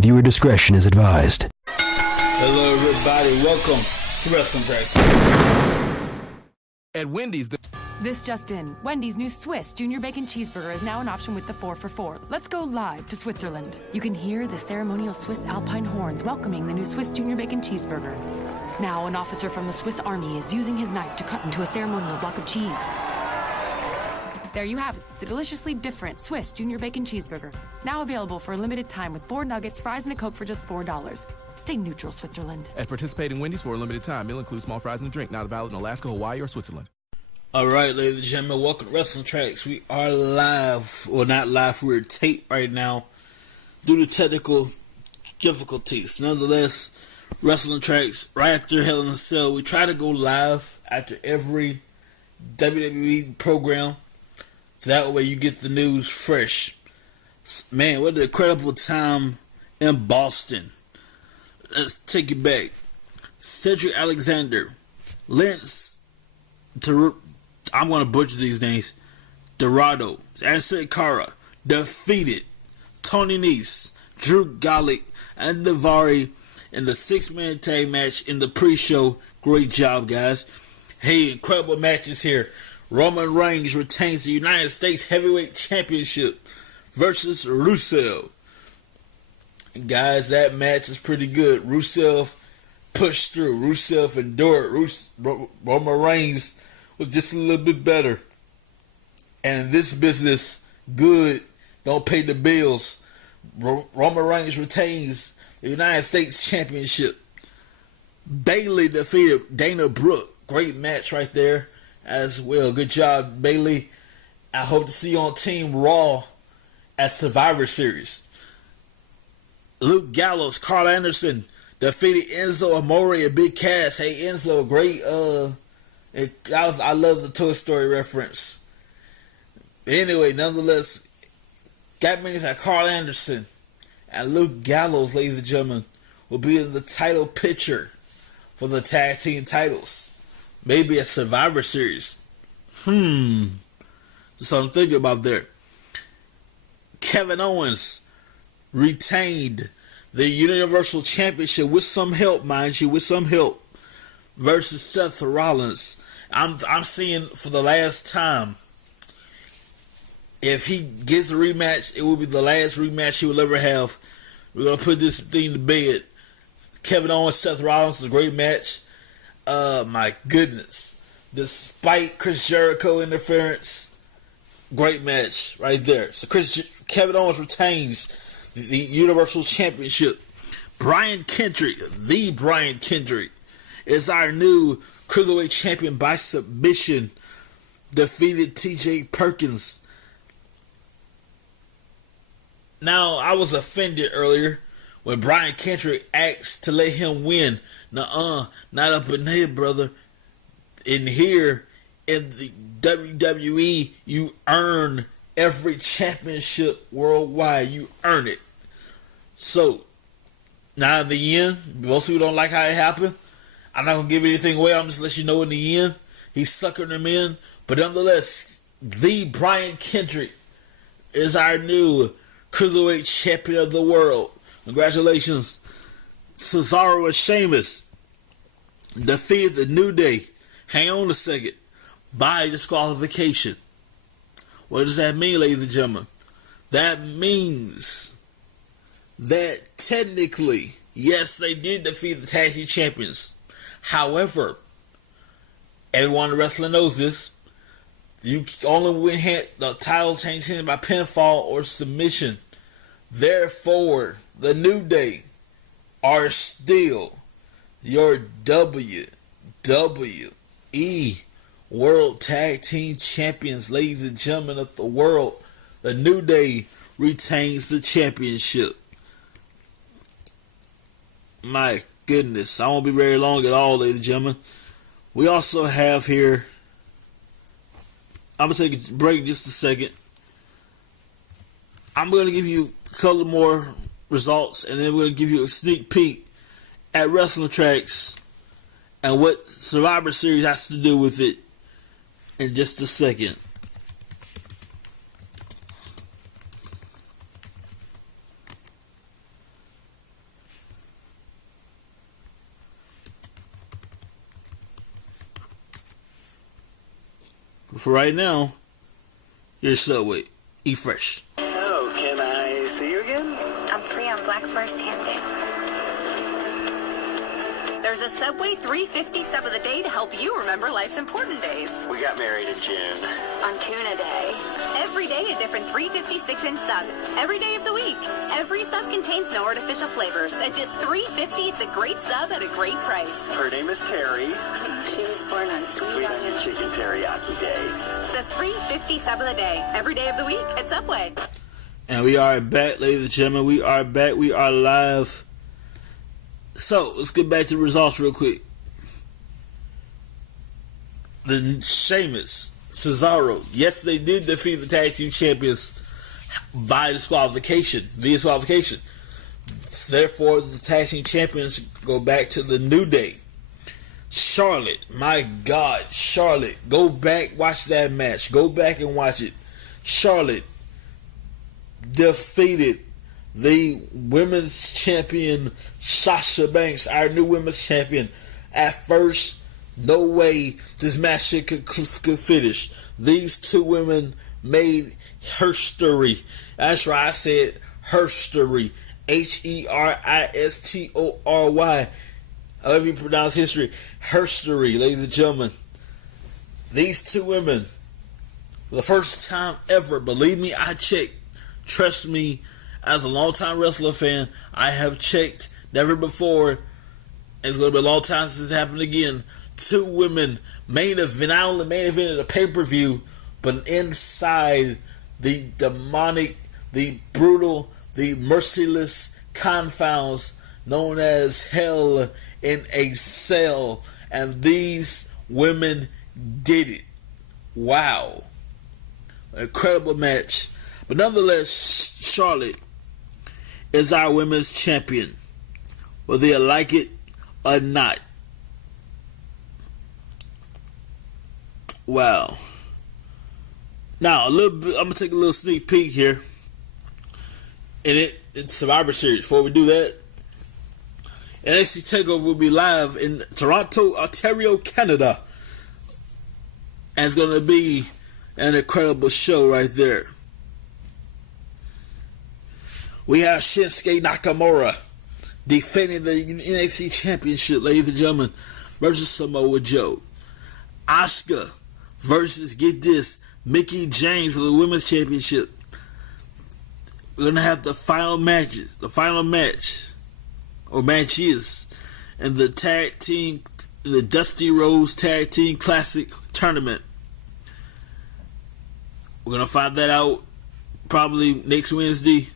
Viewer discretion is advised. Hello, everybody. Welcome to Wrestling Tracks. At Wendy's, This just in. Wendy's new Swiss Junior Bacon Cheeseburger is now an option with the 4 for $4. Let's go live to Switzerland. You can hear the ceremonial Swiss Alpine horns welcoming the new Swiss Junior Bacon Cheeseburger. Now, an officer from the Swiss Army is using his knife to cut into a ceremonial block of cheese. There you have it, the deliciously different Swiss Junior Bacon Cheeseburger. Now available for a limited time with 4 nuggets, fries, and a Coke for just $4. Stay neutral, Switzerland. at participating Wendy's for a limited time, meal includes small fries and a drink. Not valid in Alaska, Hawaii, or Switzerland. All right, ladies and gentlemen, welcome to Wrestling Tracks. We are live, or not live, we're taped right now due to technical difficulties. Nonetheless, Wrestling Tracks, right after Hell in a Cell, we try to go live after every WWE program, so that way you get the news fresh. Man, what an incredible time in Boston. Let's take it back. Cedric Alexander, Lance, I'm going to butcher these names, Dorado, and Sin Cara defeated Tony Nese, Drew Gulak, and Daivari in the 6-man tag match in the pre-show. Great job, guys. Hey, incredible matches here. Roman Reigns retains the United States Heavyweight Championship versus Rusev. Guys, that match is pretty good. Rusev pushed through. Rusev endured. Roman Reigns was just a little bit better. And in this business, good don't pay the bills. Roman Reigns retains the United States Championship. Bayley defeated Dana Brooke. Great match right there as well. Good job, Bayley. I hope to see you on Team Raw at Survivor Series. Luke Gallows, Carl Anderson defeated Enzo Amore and Big Cass. Hey, Enzo, great. I love the Toy Story reference. But anyway, nonetheless, that means that Carl Anderson and Luke Gallows, ladies and gentlemen, will be in the title picture for the tag team titles. Maybe a Survivor Series. Something to think about there. Kevin Owens retained the Universal Championship with some help, mind you, versus Seth Rollins. I'm seeing for the last time, if he gets a rematch, it will be the last rematch he will ever have. We're going to put this thing to bed. Kevin Owens, Seth Rollins is a great match. My goodness. Despite Chris Jericho interference, great match right there. So Kevin Owens retains the Universal Championship. Brian Kendrick, the Brian Kendrick, is our new Cruiserweight Champion by submission. Defeated T.J. Perkins. Now, I was offended earlier when Brian Kendrick asked to let him win. Nuh-uh, not up in here, brother. In here, in the WWE, you earn every championship worldwide. You earn it. So, now in the end, most people don't like how it happened. I'm not going to give anything away. I'm just let you know in the end, he's suckered them in. But nonetheless, the Brian Kendrick is our new Cruiserweight Champion of the world. Congratulations. Cesaro and Sheamus defeated the New Day. Hang on a second. By disqualification. What does that mean, ladies and gentlemen? That means that technically, yes, they did defeat the tag team champions. However, everyone in wrestling knows this. You only win the title change by pinfall or submission. Therefore, the New Day are still your WWE World Tag Team Champions, ladies and gentlemen of the world. The New Day retains the championship. My goodness, I won't be very long at all, ladies and gentlemen. We also have here, I'm going to take a break in just a second. I'm going to give you a couple more results, and then we're going to give you a sneak peek at Wrestling Tracks and what Survivor Series has to do with it in just a second. For right now, here's Subway. Eat fresh. So, can I see you again? I'm free on Black Forest Ham Day. There's a Subway 350 sub of the day to help you remember life's important days. We got married in June. On Tuna Day. Every day a different 356-inch sub. Every day of the week. Every sub contains no artificial flavors. At just $3.50, it's a great sub at a great price. Her name is Terry. She was born on Sweet onion chicken teriyaki day. The 350 sub of the day. Every day of the week at Subway. And we are back, ladies and gentlemen. We are back. We are live. So, let's get back to the results real quick. The Sheamus, Cesaro, yes, they did defeat the tag team champions via disqualification. Therefore, the tag team champions go back to the New Day. Charlotte, my God, Charlotte. Go back, watch that match. Go back and watch it. Charlotte defeated the women's champion Sasha Banks, our new women's champion. At first, no way this match could finish. These two women made history. That's right, I said history. H-E-R-I-S-T-O-R-Y. However you pronounce history. History, ladies and gentlemen. These two women, for the first time ever, believe me, I checked. Trust me, as a longtime wrestler fan, I have checked. Never before. It's going to be a long time since it happened again. Two women main event, not only main event of a pay-per-view, but inside the demonic, the brutal, the merciless confounds known as Hell in a Cell. And these women did it. Wow. Incredible match. But nonetheless, Charlotte is our women's champion, whether you like it or not. Wow. Now, a little bit, I'm gonna take a little sneak peek here. It's Survivor Series. Before we do that, NXT TakeOver will be live in Toronto, Ontario, Canada, and it's gonna be an incredible show right there. We have Shinsuke Nakamura defending the NXT Championship, ladies and gentlemen, versus Samoa Joe. Asuka versus, get this, Mickie James for the Women's Championship. We're going to have the final match, or matches, in the tag team, the Dusty Rhodes Tag Team Classic Tournament. We're going to find that out probably next Wednesday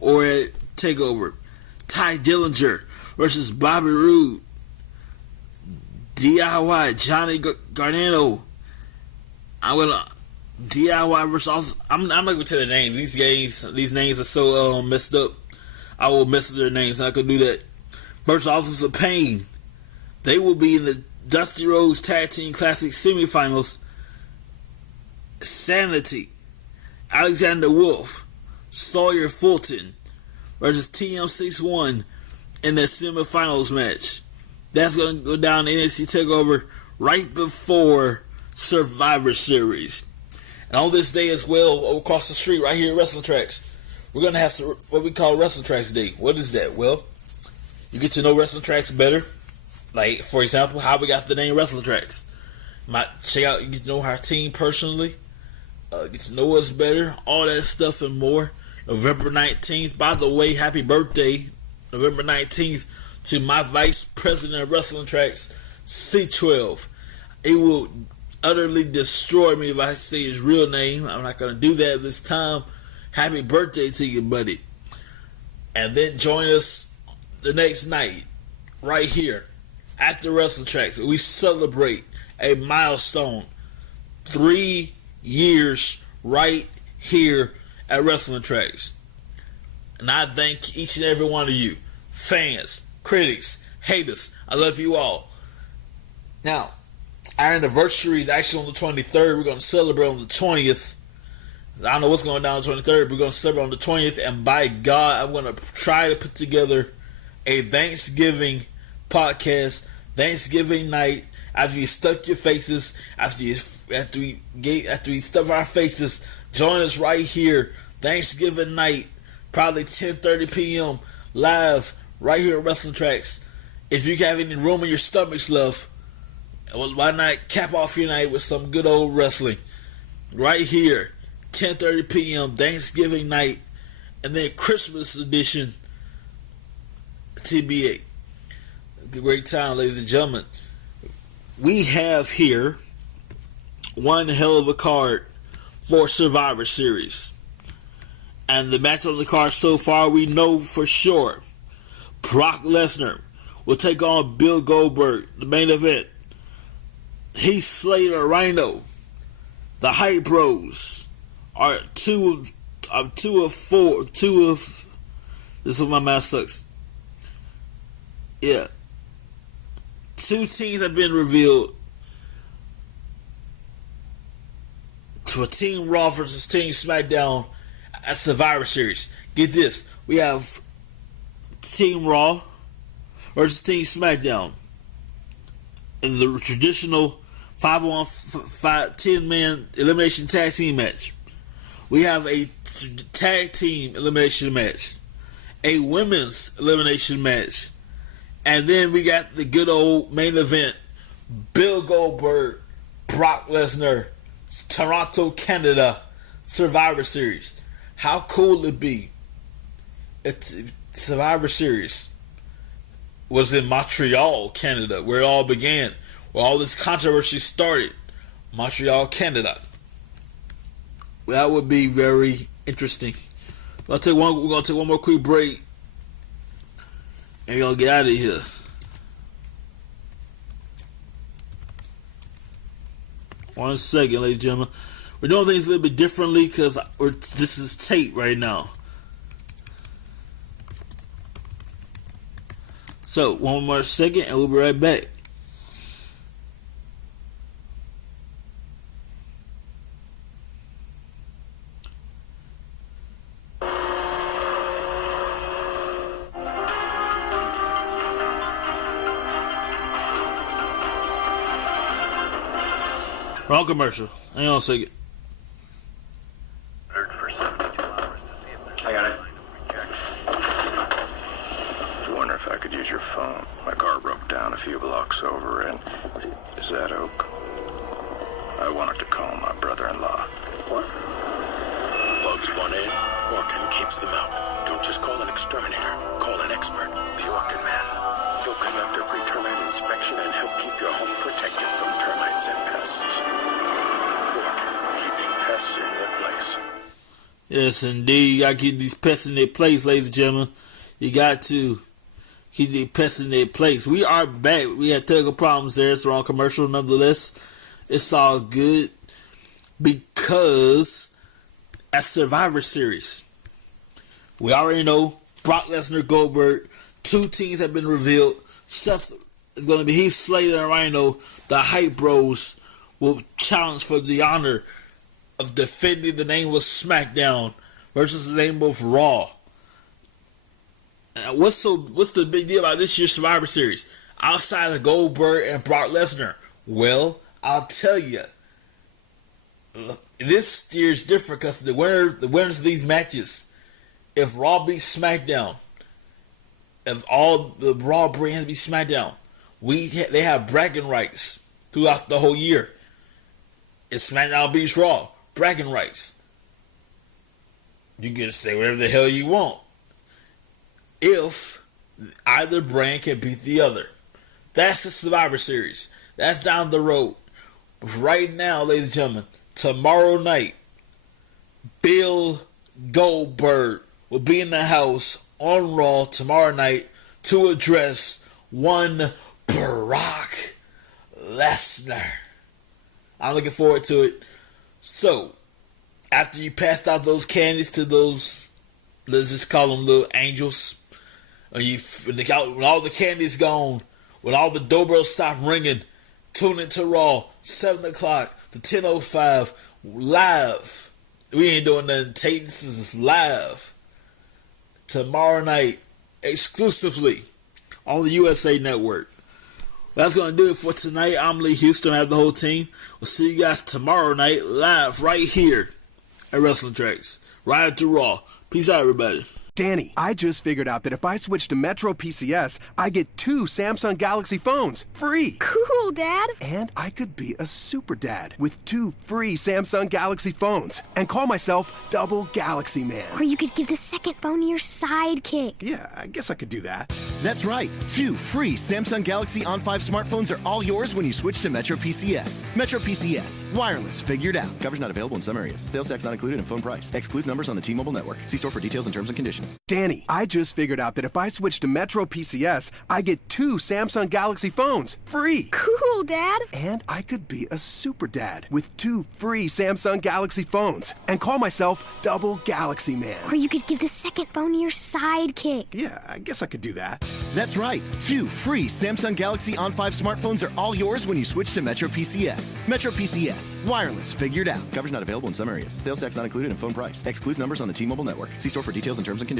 or at TakeOver. Ty Dillinger versus Bobby Roode. DIY Johnny Gargano. I'm gonna DIY versus. I'm not gonna tell the names. These names are so messed up. I will mess with their names. I could do that. Versus Authors of Pain. They will be in the Dusty Rhodes Tag Team Classic semifinals. Sanity, Alexander Wolf, Sawyer Fulton versus TM61 in the semifinals match. That's going to go down in NXT TakeOver right before Survivor Series. And on this day as well, across the street right here at Wrestling Tracks, we're going to have what we call Wrestling Tracks Day. What is that? Well, you get to know Wrestling Tracks better. Like, for example, how we got the name Wrestling Tracks. Might check out, you get to know our team personally. Get to know us better. All that stuff and more. November 19th. By the way, happy birthday, November 19th, to my Vice President of Wrestling Tracks, C12. It will utterly destroy me if I say his real name. I'm not going to do that this time. Happy birthday to you, buddy. And then join us the next night, right here, at the Wrestling Tracks. We celebrate a milestone. 3 years right here at Wrestling Tracks. And I thank each and every one of you, fans, critics, haters. I love you all. Now, our anniversary is actually on the 23rd. We're going to celebrate on the 20th. I don't know what's going down on the 23rd. We're going to celebrate on the 20th. And by God, I'm going to try to put together a Thanksgiving podcast, Thanksgiving night, After you stuck your faces, after we stuff our faces, join us right here, Thanksgiving night, probably 10:30 p.m. live right here at Wrestling Tracks. If you have any room in your stomachs, love, well, why not cap off your night with some good old wrestling right here, 10:30 p.m. Thanksgiving night, and then Christmas edition, TBA. Great time, ladies and gentlemen. We have here one hell of a card for Survivor Series. And the match on the card so far, we know for sure Brock Lesnar will take on Bill Goldberg, the main event. Heath Slater, Rhino, the Hype Bros are two of four. This is what my math sucks. Yeah. 2 teams have been revealed for Team Raw versus Team SmackDown at Survivor Series. Get this. We have Team Raw versus Team SmackDown in the traditional 5-on-5 10-man elimination tag team match. We have a tag team elimination match, a women's elimination match, and then we got the good old main event, Bill Goldberg, Brock Lesnar, Toronto, Canada, Survivor Series. How cool would it be if Survivor Series was in Montreal, Canada, where it all began, where all this controversy started? Montreal, Canada. That would be very interesting. We're gonna take one more quick break, and we're gonna get out of here. One second, ladies and gentlemen. We're doing things a little bit differently because this is tape right now. So, one more second, and we'll be right back. Wrong commercial. Hang on a second. I got it. I wonder if I could use your phone. My car broke down a few blocks over, and is that Oak? I wanted to call my brother-in-law. What? Bugs want in, Orkin keeps them out. Don't just call an exterminator. Call an expert, the Orkin man. He'll conduct a free termite inspection and help keep your home protected from termites and pests. Orkin, keeping pests in their place. Yes, indeed. You gotta keep these pests in their place, ladies and gentlemen. You got to keep these pests in their place. We are back. We had technical problems there. It's the wrong commercial. Nonetheless, it's all good because at Survivor Series, we already know Brock Lesnar, Goldberg. 2 teams have been revealed. Seth is going to be Heath Slater and Rhino. The Hype Bros will challenge for the honor of defending the name of SmackDown versus the name of Raw. What's the big deal about this year's Survivor Series outside of Goldberg and Brock Lesnar? Well, I'll tell you, this year's different because the winners of these matches, if Raw beats SmackDown, if all the Raw brands beat SmackDown, they have bragging rights throughout the whole year. If SmackDown beats Raw, bragging rights. You can say whatever the hell you want if either brand can beat the other. That's the Survivor Series. That's down the road. But right now, ladies and gentlemen, tomorrow night, Bill Goldberg will be in the house on Raw tomorrow night to address one Brock Lesnar. I'm looking forward to it. So, after you passed out those candies to those, let's just call them little angels, when all the candy's gone, when all the doorbells stop ringing, tune into Raw, 7 o'clock to 10:05, live. We ain't doing nothing tape. This is live. Tomorrow night, exclusively on the USA Network. That's going to do it for tonight. I'm Lee Houston. I have the whole team. We'll see you guys tomorrow night live right here at Wrestling Tracks. Right to Raw. Peace out, everybody. Danny, I just figured out that if I switch to Metro PCS, I get 2 Samsung Galaxy phones free. Cool, Dad. And I could be a super dad with 2 free Samsung Galaxy phones and call myself Double Galaxy Man. Or you could give the second phone to your sidekick. Yeah, I guess I could do that. That's right. 2 free Samsung Galaxy On 5 smartphones are all yours when you switch to Metro PCS. Metro PCS. Wireless figured out. Coverage not available in some areas. Sales tax not included in phone price. Excludes numbers on the T-Mobile network. See store for details and terms and conditions. Danny, I just figured out that if I switch to Metro PCS, I get 2 Samsung Galaxy phones free. Cool, Dad. And I could be a super dad with 2 free Samsung Galaxy phones and call myself Double Galaxy Man. Or you could give the second phone to your sidekick. Yeah, I guess I could do that. That's right. 2 free Samsung Galaxy On 5 smartphones are all yours when you switch to Metro PCS. Metro PCS. Wireless figured out. Coverage not available in some areas. Sales tax not included in phone price. Excludes numbers on the T-Mobile network. See store for details and terms and conditions.